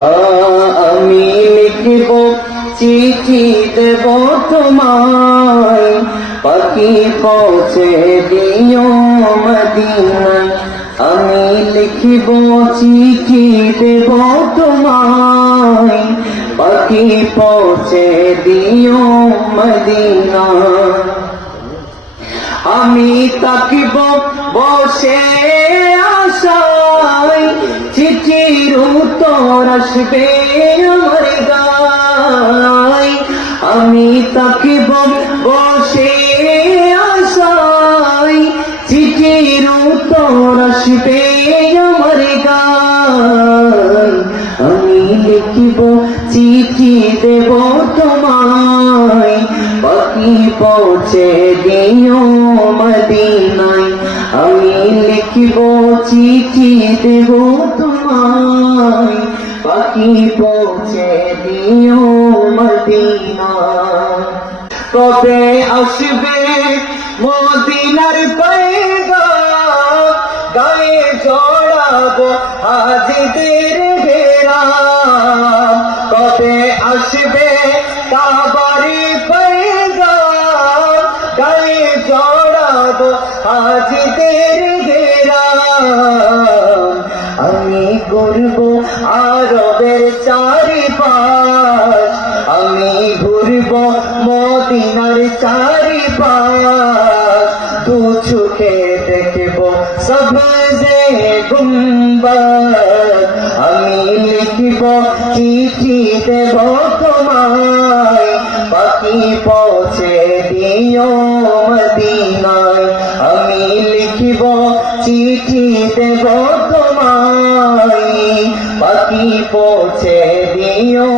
আমি লিখব চিঠি দেব তোমায়, পাখি পৌঁছে দিও মদিনায়। আমি লিখব চিঠি দেব তোমায়, পাখি পৌঁছে দিও মদিনায়। আমি তাকিব বসে আশায়, চিঠির উত্তর আসবে আমার গায়। আমি তাকিব বসে আশায়, চিঠির উত্তর আসবে আমার গায়। আমি লিখিব চিঠি দেব তোমায়, পাখি পৌঁছে দিও মদিনায়। আমি লিখিব চিঠি দেব তোমায়, পাখি পৌঁছে দিও মদিনায়। কবে আসবে মদিনার পয়গাম, গায়ে জড়াবো হাজিদের ঘেরাম। কবে আসবে কাবারি পয়গাম, গায়ে জড়াবো হাজিদের ঘেরাম। আমি ঘুরবো আরবের চারিপাশ, আমি ঘুরবো মদিনার চারিপাশ। দু চোখে দেখবো সবজে গুম্বদ। আমি লিখব চিঠি দেব তোমায়, পাখি পৌঁছে দিও মদিনায়। আমি লিখব চিঠি দেব তোমায়, পাখি পৌঁছে দিও